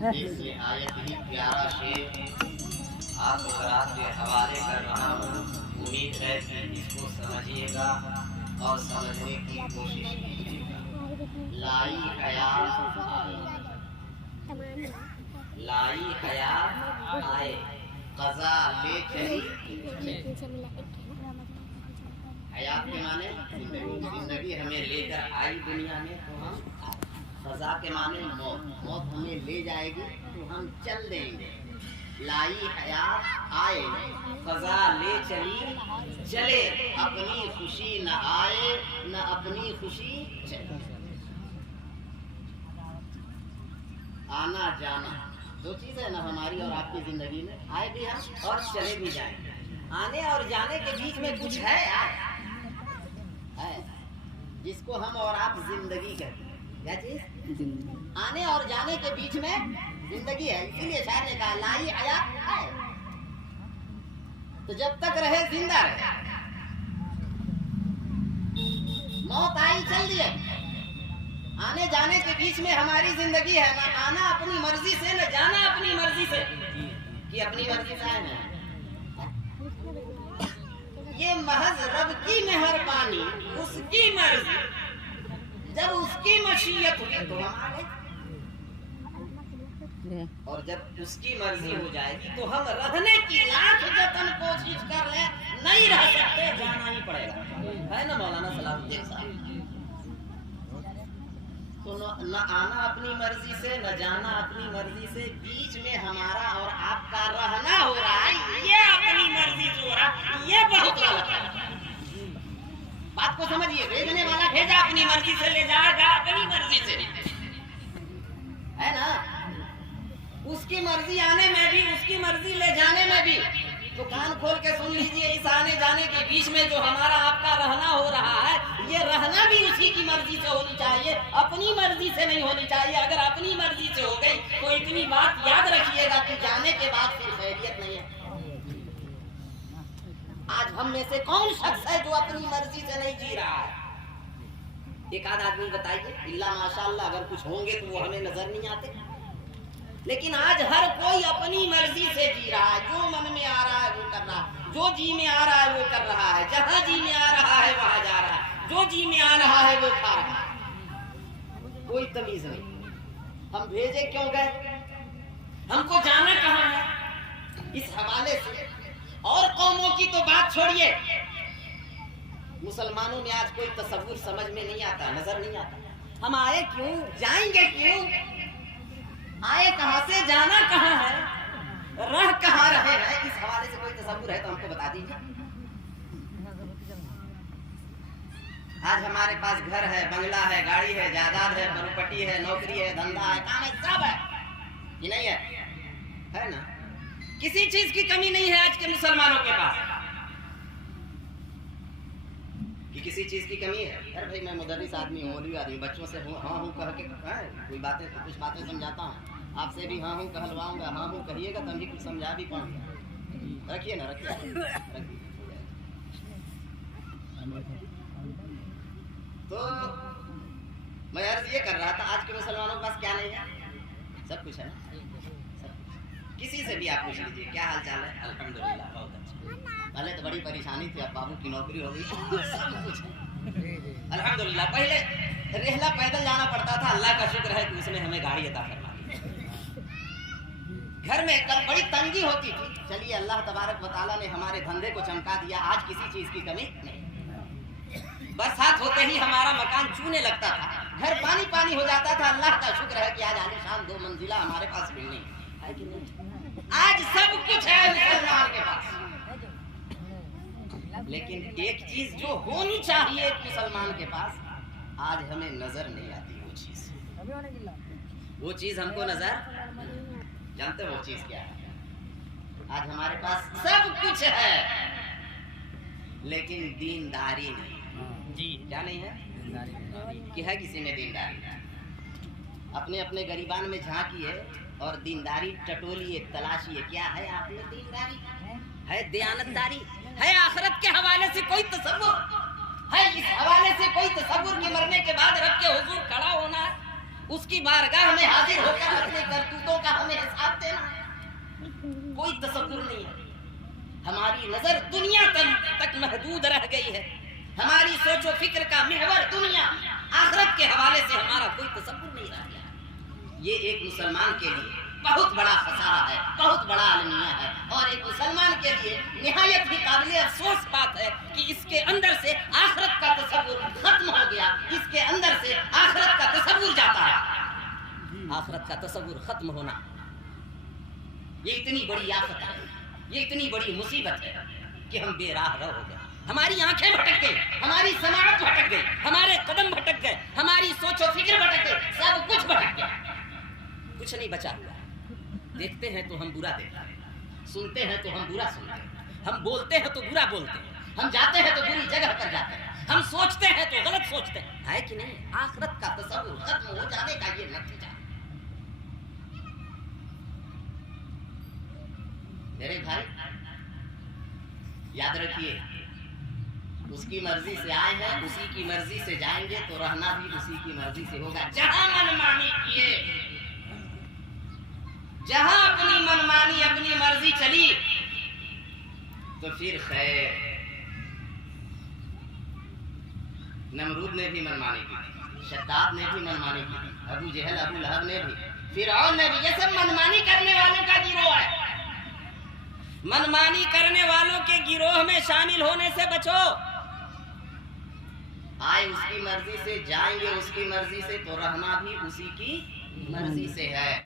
इसलिए आयत ही प्यारा शेर आप हज़रात के हवाले कर रहा हूँ। उम्मीद है कि इसको समझिएगा और समझने की कोशिश कीजिएगा। लाई हयात आए, क़ज़ा ले चली। हयात के माने जिंदगी हमें लेकर आई दुनिया में तो हम, क़ज़ा के माने मौत, मौत हमें ले जाएगी तो हम चल देंगे। लाई हयात आए, क़ज़ा ले चली चले, अपनी खुशी न आए न अपनी खुशी चले। आना जाना दो चीज़ है ना हमारी और आपकी जिंदगी में, आए भी हम और चले भी जाएंगे। आने और जाने के बीच में कुछ है यार, है जिसको हम और आप जिंदगी कहते हैं। क्या चीज? आने और जाने के बीच में जिंदगी है। इसीलिए शायर ने कहा लाई हयात आए, तो जब तक रहे जिंदा रहे। मौत आई चल दिए, आने जाने के बीच में हमारी जिंदगी है। ना आना अपनी मर्जी से, न जाना अपनी मर्जी से, कि अपनी मर्जी से आए हैं। ये महज रब की मेहरबानी, उसकी मर्जी, जब उसकी मशीयत हुई तो हम आ गए, और जब उसकी मर्जी हो जाएगी तो हम रहने की लाख जतन कोशिश कर ले, नहीं रह सकते, जाना ही पड़ेगा। है ना मौलाना सलाहुद्दीन साहब? तो न आना अपनी मर्जी से, न जाना अपनी मर्जी से, बीच में हमारा और आपका रहना हो रहा है। ये अपनी मर्जी से हो रहा है, ये बहुत गलत है। बात को समझिए, भेजने वाला भेजा अपनी मर्जी से, ले जाएगा अपनी मर्जी से, है ना? उसकी मर्जी आने में भी, उसकी मर्जी ले जाने में भी। तो कान खोल के सुन लीजिए, इस आने जाने के बीच में जो हमारा आपका रहना हो रहा है, ये रहना भी उसी की मर्जी से होनी चाहिए, अपनी मर्जी से नहीं होनी चाहिए। अगर अपनी मर्जी से हो गई तो इतनी बात याद रखिएगा कि जाने के बाद फिर खैरियत नहीं है। आज हम में से कौन शख्स है जो अपनी मर्जी से नहीं जी रहा है? एक आध आदमी बताइए, इल्ला माशाअल्लाह अगर कुछ होंगे तो वो हमें नजर नहीं आते। लेकिन आज हर कोई अपनी मर्जी से जी रहा है, जो मन में आ रहा है वो कर रहा है, जो जी में आ रहा है वो कर रहा है, जहां जी में आ रहा है वहां जा रहा है, जो जी में आ रहा है वो खा रहा है। कोई तमीज नहीं। हम भेजे क्यों गए, हमको जाना कहाँ है? इस हवाले से और कौमों की तो बात छोड़िए, मुसलमानों में आज कोई तसव्वुर समझ में नहीं आता, नजर नहीं आता। हम आए क्यों, जाएंगे क्यों, आए कहां से, जाना कहां है, रह कहां रहे हैं? इस हवाले से कोई तसव्वुर है तो हमको बता दीजिए। आज हमारे पास घर है, बंगला है, गाड़ी है, जायदाद है, प्रॉपर्टी है, नौकरी है, धंधा है, काम है, सब है कि नहीं है? है ना? किसी चीज की कमी नहीं है आज के मुसलमानों के पास, कि किसी चीज की कमी है। अरे भाई मैं मुदर्रिस आदमी हूँ, मौलवी आदमी, बच्चों से हाँ हूँ कह के कोई बातें, कुछ बातें समझाता हूँ, आपसे भी हाँ हूँ कहलवाऊंगा, हाँ हूँ कहिएगा तभी कुछ समझा भी पाऊंगा। रखिए ना, रखिए। तो मैं अर्ज ये कर रहा था, आज के मुसलमानों के पास क्या नहीं है? सब कुछ है, किसी से भी आप पूछ लीजिए क्या हाल चाल है, अल्हम्दुलिल्लाह बहुत अच्छा। पहले तो बड़ी परेशानी थी, अब बाबू की नौकरी हो गई, सब कुछ है अल्हम्दुलिल्लाह। पहले रेहला पैदल जाना पड़ता था, अल्लाह का शुक्र है कि उसने हमें गाड़ी अता फरमा दी। घर में कल बड़ी तंगी होती थी, चलिए अल्लाह तबारक व तआला ने हमारे धंधे को चमका दिया, आज किसी चीज की कमी नहीं। बरसात होते ही हमारा मकान चूने लगता था, घर पानी पानी हो जाता था। अल्लाह का शुक्र है कि आज आलीशान 2 मंजिला हमारे पास बिल्डिंग है कि नहीं? आज सब कुछ है मुसलमान के पास, लेकिन एक चीज जो होनी चाहिए एक मुसलमान के पास, आज हमें नजर नहीं आती। वो चीज हमको नजर, जानते हो वो चीज क्या है? आज हमारे पास सब कुछ है लेकिन दीनदारी नहीं। जी क्या नहीं है? कि है किसी में दीनदारी? अपने अपने गरीबान में झांकिए और दीनदारी टटोलिए, तलाशिए, क्या है आप में दीनदारी? है दयानतदारी? है आखिरत के हवाले से कोई तसव्वुर? है इस हवाले से कोई तसव्वुर के मरने के बाद रब के हुजूर खड़ा होना है, उसकी बारगाह में हाजिर होकर अपने करतूतों का कोई तसव्वुर नहीं है। हमारी नजर दुनिया तक महदूद रह गई है। हमारी सोचो फिक्र का महवर दुनिया, आखिरत के हवाले से हमारा कोई तसव्वुर नहीं रह गया। ये एक मुसलमान के लिए बहुत बड़ा खसारा है, बहुत बड़ा अलमिया है, और एक मुसलमान के लिए निहायत ही काबिल अफसोस बात है कि इसके अंदर से आखिरत का तसव्वुर खत्म हो गया, इसके अंदर से आखिरत का तसव्वुर जाता है। आखिरत का तसव्वुर खत्म होना ये इतनी बड़ी आफत है, ये इतनी बड़ी मुसीबत है कि हम बेराह रह हो गए। हमारी आंखें भटक गई, हमारी समाअत भटक गई, हमारे कदम भटक गए, हमारी सोचो फिक्र भटक गई, सब कुछ भटक गया, कुछ नहीं बचा हुआ। देखते हैं तो हम बुरा देखते हैं, सुनते हैं तो हम बुरा सुनते हैं, हम बोलते हैं तो बुरा बोलते हैं, हम जाते हैं तो बुरी जगह पर जाते हैं, हम सोचते हैं तो गलत सोचते हैं, है कि नहीं? आखिरत का तसव्वुर खत्म हो जाने का ये नतीजा। मेरे भाई याद रखिए, उसकी मर्जी से आए हैं, उसी की मर्जी से जाएंगे, तो रहना भी उसी की मर्जी से होगा। जहां मनमानी किए, जहां अपनी मनमानी अपनी मर्जी चली, तो फिर खैर। नमरूद ने भी मनमानी की, शद्दाद ने भी मनमानी की, अबू जहल अबू लहब ने भी, फिरऔन ने भी। ये सब मनमानी करने वालों का गिरोह है। मनमानी करने वालों के गिरोह में शामिल होने से बचो। आए उसकी मर्जी से, जाएंगे उसकी मर्जी से, तो रहना भी उसी की मर्जी से है।